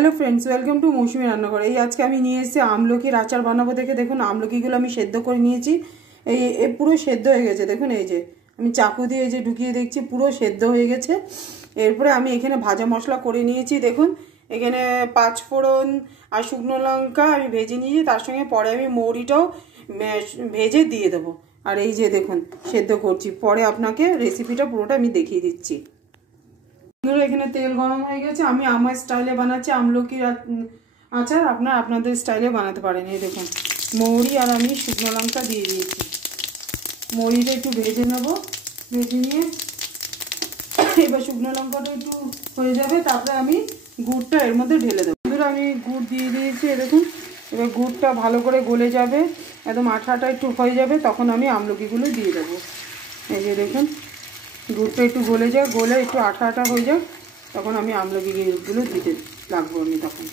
Hello friends, welcome to मौसुमी रान्नाघर। এই আজকে আমি নিয়ে এসেছি আমলকির আচার বানাবো। দেখে দেখুন, আমলকিগুলো আমি সেদ্ধ করে নিয়েছি। এই পুরো সেদ্ধ হয়ে গেছে। দেখুন, এই যে আমি চাকু দিয়ে এই যে ঢুকিয়ে দেখছি পুরো সেদ্ধ হয়ে গেছে। এরপরে আমি এখানে ভাজা মশলা করে নিয়েছি। দেখুন, এখানে 5 ফোড়ন আর শুকনো লঙ্কা আমি ভেজে নিয়েছি। তার সঙ্গে পরে আমি মৌরিটাও ভেজে দিয়ে দেবো। আর এই যে দেখুন সেদ্ধ করছি, পরে আপনাকে রেসিপিটা পুরোটা আমি দেখিয়ে দিচ্ছি। এখানে তেল গরম হয়ে গেছে। আমি আমার স্টাইলে বানাচ্ছি আমলকির আচার, আপনাদের স্টাইলে বানাতে পারেন। এই দেখুন, মৌরি আর আমি শুকনো লঙ্কা দিয়ে দিয়েছি। মৌরিটা একটু ভেজে নেব, ভেজে নিয়ে এবার শুকনো লঙ্কাটা একটু হয়ে যাবে, তারপরে আমি গুড়টা এর মধ্যে ঢেলে দেবো। আমি গুড় দিয়ে দিয়েছি। দেখুন, এবার গুড়টা ভালো করে গলে যাবে, একদম আঠা আঠা একটু হয়ে যাবে, তখন আমি আমলকিগুলো দিয়ে দেবো। এই যে দেখুন, গুড়টা একটু গলে যাক, গলে একটু আঠা আঠা হয়ে যাক, তখন আমি আমলকিগুলো দিতে লাগবো। আমি তখন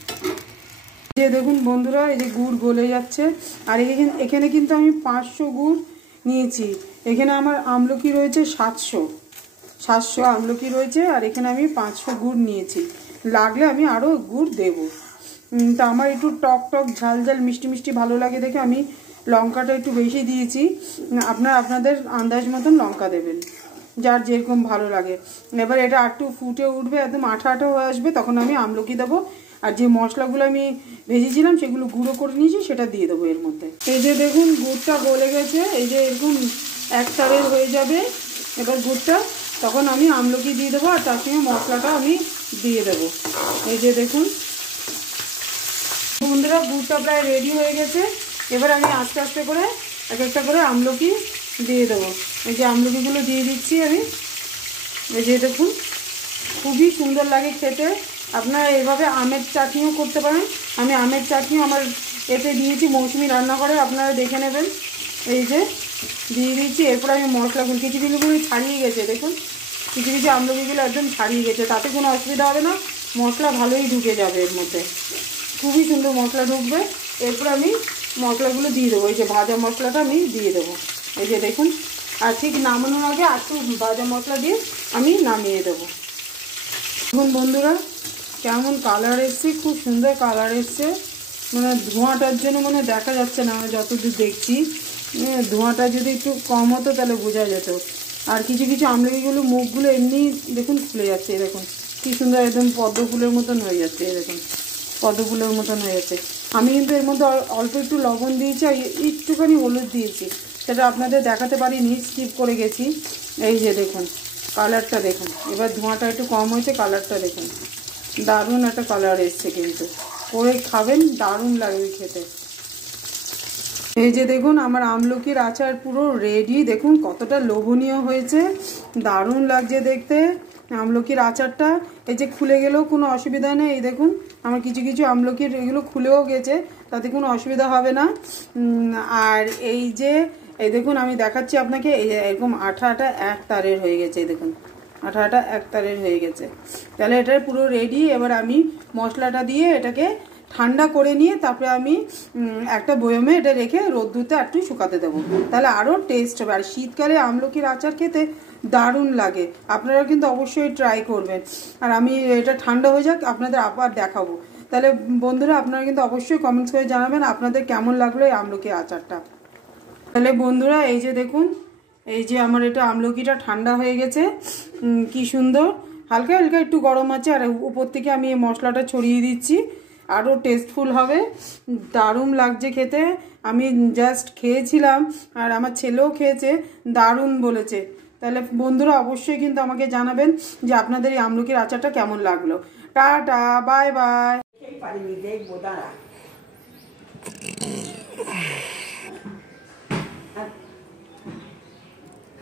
যে দেখুন বন্ধুরা, এই যে গুড় গলে যাচ্ছে। আর এখানে কিন্তু আমি 500 গুড় নিয়েছি। এখানে আমার আমলকি রয়েছে 700 আমলকি রয়েছে, আর এখানে আমি 500 গুড় নিয়েছি। লাগলে আমি আরও গুড় দেবো। তা আমার একটু টক টক ঝাল ঝাল মিষ্টি মিষ্টি ভালো লাগে দেখে আমি লঙ্কাটা একটু বেশি দিয়েছি। আপনাদের আন্দাজ মতন লঙ্কা দেবেন, যার যেরকম ভালো লাগে। এবার এটা একটু ফুটে উঠবে, একদম আঠা আঠা হয়ে আসবে, তখন আমি আমলকি দেবো। আর যে মশলাগুলো আমি ভেজেছিলাম সেগুলো গুঁড়ো করে নিয়েছি, সেটা দিয়ে দেবো এর মধ্যে। এই যে দেখুন, গুড়টা গলে গেছে, এই যে এরকম এক তারের হয়ে যাবে এবার গুড়টা, তখন আমি আমলকি দিয়ে দেবো, আর তার সঙ্গে মশলাটা আমি দিয়ে দেবো। এই যে দেখুন বন্ধুরা, গুড়টা প্রায় রেডি হয়ে গেছে। এবার আমি আস্তে আস্তে করে এক একটা করে আমলকি দিয়ে দেবো। এই যে আমলকিগুলো দিয়ে দিচ্ছি আমি। এই যে দেখুন, খুবই সুন্দর লাগে খেতে। আপনারা এভাবে আমের চাটনিও করতে পারেন। আমি আমের চাটনিও আমার এতে দিয়েছি মৌসুমি রান্নাঘরে, আপনারা দেখে নেবেন। এই যে দিয়ে দিচ্ছি। এরপর আমি মশলাগুলো কিছুগুলো ছাড়িয়ে গেছে। দেখুন, কিছু কিছু আমলকিগুলো একদম ছাড়িয়ে গেছে, তাতে কোনো অসুবিধা হবে না। মশলা ভালোই ঢুকে যাবে এর মধ্যে, খুবই সুন্দর মশলা ঢুকবে। এরপর আমি মশলাগুলো দিয়ে দেবো। এই যে ভাজা মশলাটা আমি দিয়ে দেবো। এই যে দেখুন, আর ঠিক নামানোর আগে একটু ভাজা মশলা দিয়ে আমি নামিয়ে দেবো। দেখুন বন্ধুরা, কেমন কালার এসছে, খুব সুন্দর কালার এসছে। মানে ধোঁয়াটার জন্য মানে দেখা যাচ্ছে না যতদূর দেখছি। ধোঁয়াটা যদি একটু কম হতো তাহলে বোঝা যেত। আর কিছু কিছু আমলকিগুলো মুখগুলো এমনি দেখুন খুলে যাচ্ছে। দেখুন কী সুন্দর, একদম পদ্ম ফুলের মতন হয়ে যাচ্ছে। দেখুন পদ্ম ফুলের মতন হয়ে যাচ্ছে। আমি কিন্তু এর মধ্যে অল্প একটু লবণ দিয়েছি, আর একটুখানি হলুদ দিয়েছি, সেটা আপনাদের দেখাতে পারিনি, স্কিপ করে গেছি। এই যে দেখুন কালারটা দেখুন, এবার ধোঁয়াটা একটু কম হয়েছে, কালারটা দেখুন, দারুণ একটা কালার এসছে। কিন্তু করে খাবেন, দারুণ লাগবে খেতে। এই যে দেখুন, আমার আমলকির আচার পুরো রেডি। দেখুন কতটা লোভনীয় হয়েছে, দারুণ লাগছে দেখতে আমলকির আচারটা। এই যে খুলে গেলেও কোনো অসুবিধা নেই। এই দেখুন, আমার কিছু কিছু আমলকির এগুলো খুলেও গেছে, তাতে কোনো অসুবিধা হবে না। আর এই যে এই দেখুন, আমি দেখাচ্ছি আপনাকে, এই এরকম আঠা আঠা এক তারের হয়ে গেছে। এই দেখুন আঠা আঠা এক তারের হয়ে গেছে। তাহলে এটা পুরো রেডি। এবার আমি মশলাটা দিয়ে এটাকে ঠান্ডা করে নিয়ে তারপরে আমি একটা বয়মে এটা রেখে রোদ্দুরতে একটু শুকাতে দেবো, তাহলে আরও টেস্ট হবে। আর শীতকালে আমলকির আচার খেতে দারুণ লাগে, আপনারা কিন্তু অবশ্যই ট্রাই করবেন। আর আমি এটা ঠান্ডা হয়ে যাক, আপনাদের আবার দেখাবো। তাহলে বন্ধুরা, আপনারা কিন্তু অবশ্যই কমেন্টস করে জানাবেন আপনাদের কেমন লাগলো এই আমলকির আচারটা। তাহলে বন্ধুরা, এই যে দেখুন, এই যে আমার এটা আমলকিটা ঠান্ডা হয়ে গেছে, কি সুন্দর হালকা হালকা একটু গরম আছে। আর উপর থেকে আমি এই মশলাটা ছড়িয়ে দিচ্ছি, আরও টেস্টফুল হবে, দারুণ লাগছে খেতে। আমি জাস্ট খেয়েছিলাম, আর আমার ছেলেও খেয়েছে, দারুণ বলেছে। তাহলে বন্ধুরা, অবশ্যই কিন্তু আমাকে জানাবেন যে আপনাদের এই আমলকির আচারটা কেমন লাগলো। Tata, bye bye.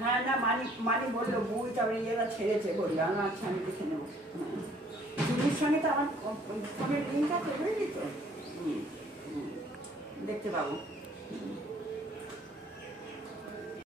হ্যাঁ, না মানি বললো বই, তারপরে এরা ছেড়েছে বললো। আচ্ছা, আমি দেখে নেবো। চুরির সঙ্গে তো আমার ফোনের লিঙ্ক আছে, বুঝলি তো, দেখতে পাবো।